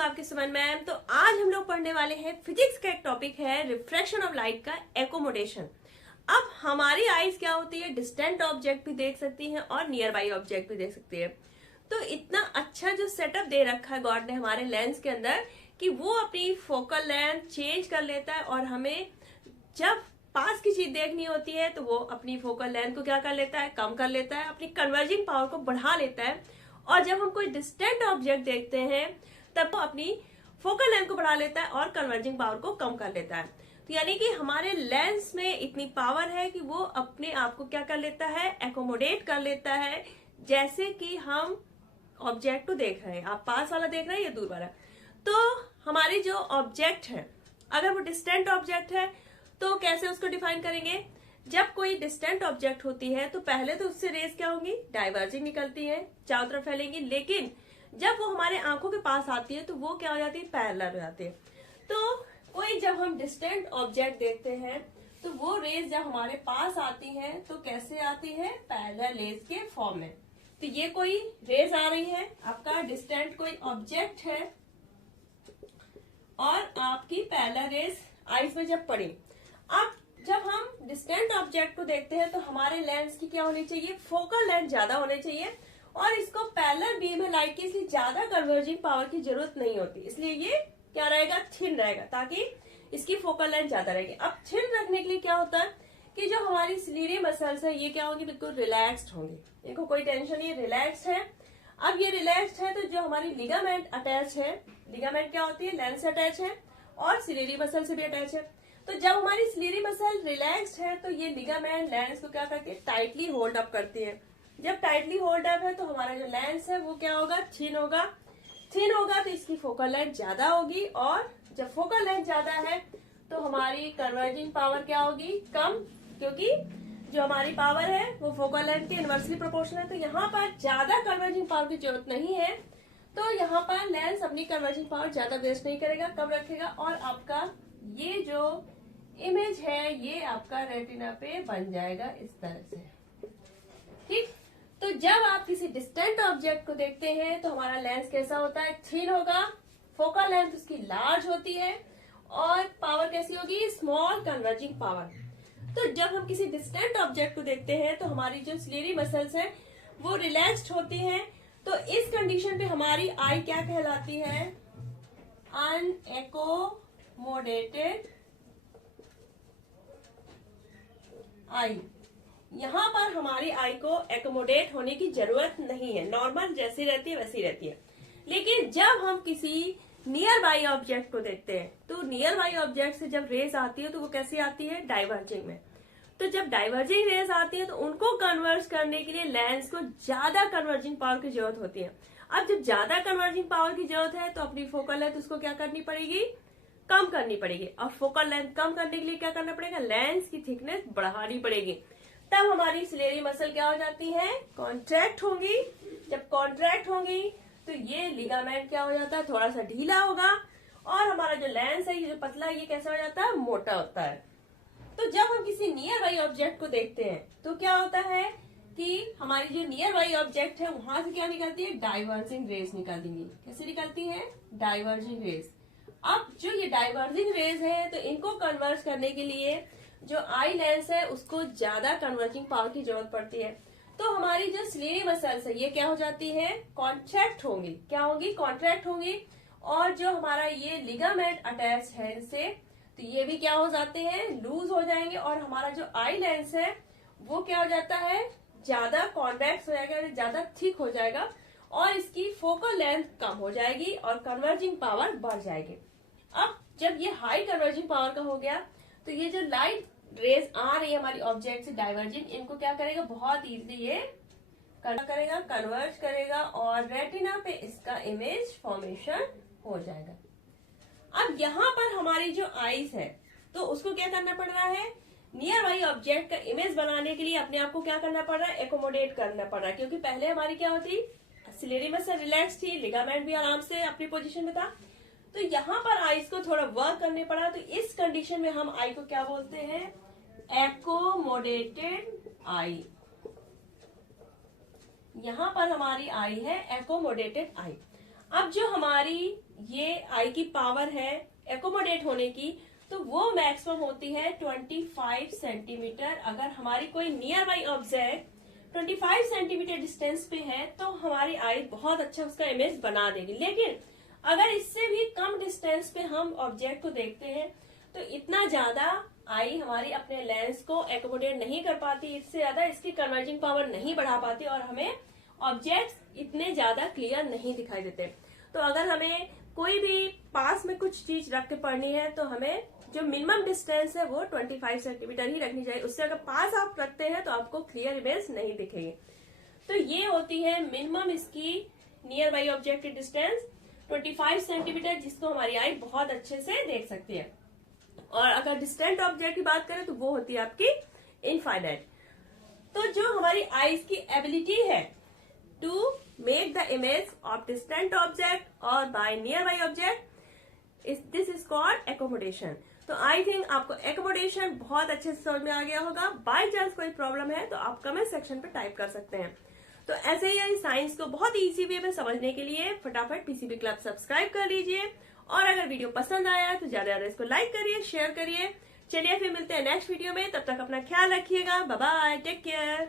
हूँ आपकी सुमन मैम। तो आज हम लोग पढ़ने वाले हैं फिजिक्स का एक टॉपिक है रिफ्रैक्शन ऑफ लाइट का एकोमोडेशन। अब हमारी आईज क्या होती है, डिस्टेंट ऑब्जेक्ट भी देख सकती हैं और नियर बाई ऑब्जेक्ट भी देख सकती है। तो इतना अच्छा जो सेटअप दे रखा है गॉड ने हमारे लेंस के अंदर कि वो अपनी फोकल लेंथ चेंज कर लेता है और हमें जब पास की चीज देखनी होती है तो वो अपनी फोकल लेंथ को क्या कर लेता है, कम कर लेता है, अपनी कन्वर्जिंग पावर को बढ़ा लेता है। और जब हम कोई डिस्टेंट ऑब्जेक्ट देखते हैं तब वो अपनी फोकल लेंथ को बढ़ा लेता है और कन्वर्जिंग पावर को कम कर लेता है। तो यानी कि हमारे लेंस में इतनी पावर है कि वो अपने आप को क्या कर लेता है, एकोमोडेट कर लेता है। जैसे कि हम ऑब्जेक्ट को देख रहे हैं, आप पास वाला देख रहे हैं या दूर वाला। तो हमारी जो ऑब्जेक्ट है, अगर वो डिस्टेंट ऑब्जेक्ट है तो कैसे उसको डिफाइन करेंगे। जब कोई डिस्टेंट ऑब्जेक्ट होती है तो पहले तो उससे रेज क्या होंगी, डाइवर्जिंग निकलती है, चारों तरफ फैलेंगी। लेकिन जब वो हमारे आंखों के पास आती है तो वो क्या हो जाती है, पैरेलल हो जाती है। तो कोई जब हम डिस्टेंट ऑब्जेक्ट देखते हैं तो वो रेज जब हमारे पास आती है तो कैसे आती है, पैरेलल रेज के फॉर्म में। तो ये कोई रेज आ रही है, आपका डिस्टेंट कोई ऑब्जेक्ट है और आपकी पैरेलल रेज आईज में जब पड़ी। अब जब हम डिस्टेंट ऑब्जेक्ट को देखते हैं तो हमारे लेंस की क्या होनी चाहिए, फोकल लेंथ ज्यादा होनी चाहिए और इसको पैरेलल बीम है लाइट की, इसलिए ज्यादा कन्वर्जिंग पावर की जरूरत नहीं होती। इसलिए ये क्या रहेगा, थिन रहेगा, ताकि इसकी फोकल लेंथ ज्यादा रहेगी। अब थिन रखने के लिए क्या होता है कि जो हमारी सिलियरी मसल्स है ये क्या होंगी, बिल्कुल रिलैक्स्ड होंगी। देखो कोई टेंशन नहीं, रिलैक्स्ड है। अब ये रिलैक्स्ड है तो जो हमारी लिगामेंट अटैच है, लिगामेंट क्या होती है, लेंस से अटैच है और सिलियरी मसल से भी अटैच है। तो जब हमारी सिलियरी मसल रिलैक्स्ड है तो ये लिगामेंट लेंस को क्या करती है, टाइटली होल्ड अप करती है। जब टाइटली होल्ड अप है तो हमारा जो लेंस है वो क्या होगा, थिन होगा। थिन होगा तो इसकी फोकल लेंथ ज्यादा होगी और जब फोकल लेंथ ज्यादा है तो हमारी कन्वर्जिंग पावर क्या होगी, कम, क्योंकि जो हमारी पावर है वो फोकल लेंथ के इनवर्सली प्रोपोर्शनल है। तो यहाँ पर ज्यादा कन्वर्जिंग पावर की जरूरत नहीं है, तो यहाँ पर लेंस अपनी कन्वर्जिंग पावर ज्यादा वेस्ट नहीं करेगा, कम रखेगा और आपका ये जो इमेज है ये आपका रेटिना पे बन जाएगा इस तरह से। ठीक, तो जब आप किसी डिस्टेंट ऑब्जेक्ट को देखते हैं तो हमारा लेंस कैसा होता है, थिन होगा, फोकल लेंथ उसकी लार्ज होती है और पावर कैसी होगी, स्मॉल कन्वर्जिंग पावर। तो जब हम किसी डिस्टेंट ऑब्जेक्ट को देखते हैं तो हमारी जो सिलियरी मसल्स है वो रिलैक्स्ड होती हैं। तो इस कंडीशन पे हमारी आई क्या कहलाती है, अनएकोमोडेटेड आई। यहाँ पर हमारी आई को एकोमोडेट होने की जरूरत नहीं है, नॉर्मल जैसी रहती है वैसी रहती है। लेकिन जब हम किसी नियर बाई ऑब्जेक्ट को देखते हैं तो नियर बाई ऑब्जेक्ट से जब रेज आती है तो वो कैसी आती है, डाइवर्जिंग में। तो जब डाइवर्जिंग रेज आती है तो उनको कन्वर्ज करने के लिए लेंस को ज्यादा कन्वर्जिंग पावर की जरूरत होती है। अब जब ज्यादा कन्वर्जिंग पावर की जरूरत है तो अपनी फोकल लेंथ उसको क्या करनी पड़ेगी, कम करनी पड़ेगी। और फोकल लेंथ कम करने के लिए क्या करना पड़ेगा, लेंस की थिकनेस बढ़ानी पड़ेगी। तब हमारी सिलियरी मसल क्या हो जाती है, कॉन्ट्रैक्ट होंगी। जब कॉन्ट्रैक्ट होंगी तो ये लिगामेंट क्या हो जाता है, थोड़ा सा ढीला होगा और हमारा जो लेंस है ये जो पतला है ये कैसा हो जाता है, मोटा होता है। तो जब हम किसी नियर बाई ऑब्जेक्ट को देखते हैं तो क्या होता है कि हमारी जो नियर बाई ऑब्जेक्ट है वहां से क्या निकलती है, डाइवर्जिंग रेज निकलेंगी। कैसे निकलती है, डाइवर्जिंग रेज। अब जो ये डाइवर्जिंग रेज है तो इनको कन्वर्ज करने के लिए जो आई लेंस है उसको ज्यादा कन्वर्जिंग पावर की जरूरत पड़ती है। तो हमारी जो सिलियरी मसल्स है ये क्या हो जाती है, कॉन्ट्रैक्ट होंगी। क्या होंगी, कॉन्ट्रैक्ट होंगी। और जो हमारा ये लिगामेंट अटैच है इनसे तो ये भी क्या हो जाते हैं, लूज हो जाएंगे और हमारा जो आई लेंस है वो क्या हो जाता है, ज्यादा कॉन्वेक्स हो जाएगा, ज्यादा थिक हो जाएगा और इसकी फोकल लेंथ कम हो जाएगी और कन्वर्जिंग पावर बढ़ जाएगी। अब जब ये हाई कन्वर्जिंग पावर का हो गया तो ये जो लाइट रेज आ रही है हमारी ऑब्जेक्ट से डाइवर्जिंग, इनको क्या करेगा, बहुत इजीली ये करेगा, कन्वर्ज करेगा और रेटिना पे इसका इमेज फॉर्मेशन हो जाएगा। अब यहाँ पर हमारी जो आईज है तो उसको क्या करना पड़ रहा है, नियर बाई ऑब्जेक्ट का इमेज बनाने के लिए अपने आप को क्या करना पड़ रहा है, एकोमोडेट करना पड़ रहा है। क्योंकि पहले हमारी क्या होती, सिलियरी मसल रिलैक्स थी, लिगामेंट भी आराम से अपनी पोजीशन में था। तो यहाँ पर आईज को थोड़ा वर्क करने पड़ा। तो इस कंडीशन में हम आई को क्या बोलते हैं, एकोमोडेटेड आई। यहाँ पर हमारी आई है एकोमोडेटेड आई। अब जो हमारी ये आई की पावर है एकोमोडेट होने की, तो वो मैक्सिमम होती है 25 सेंटीमीटर। अगर हमारी कोई near by object 25 centimetre distance पे है तो हमारी आई बहुत अच्छा उसका इमेज बना देगी। लेकिन अगर इससे भी कम डिस्टेंस पे हम ऑब्जेक्ट को देखते हैं तो इतना ज्यादा आई हमारी अपने लेंस को एकोमोडेट नहीं कर पाती, इससे ज्यादा इसकी कन्वर्जिंग पावर नहीं बढ़ा पाती और हमें ऑब्जेक्ट्स इतने ज्यादा क्लियर नहीं दिखाई देते। तो अगर हमें कोई भी पास में कुछ चीज रख के पढ़नी है तो हमें जो मिनिमम डिस्टेंस है वो 25 सेंटीमीटर ही रखनी चाहिए। उससे अगर पास आप रखते हैं तो आपको क्लियर इमेज नहीं दिखेगी। तो ये होती है मिनिमम इसकी नियर बाई ऑब्जेक्ट की डिस्टेंस 25 सेंटीमीटर, जिसको हमारी आई बहुत अच्छे से देख सकती है। और अगर डिस्टेंट ऑब्जेक्ट की बात करें तो वो होती है आपकी इनफाइनाइट। तो जो हमारी आईज की एबिलिटी है to make the image of distant object और by nearby object, this is called accommodation. तो आई थिंक आपको एकोमोडेशन बहुत अच्छे से समझ में आ गया होगा। बाय चांस कोई प्रॉब्लम है तो आप कमेंट सेक्शन पे टाइप कर सकते हैं। तो ऐसे ही साइंस को बहुत इजी वे में समझने के लिए फटाफट पीसीबी क्लब सब्सक्राइब कर लीजिए। और अगर वीडियो पसंद आया तो ज्यादा ज्यादा इसको लाइक करिए, शेयर करिए। चलिए फिर मिलते हैं नेक्स्ट वीडियो में, तब तक अपना ख्याल रखिएगा। Bye bye, take care.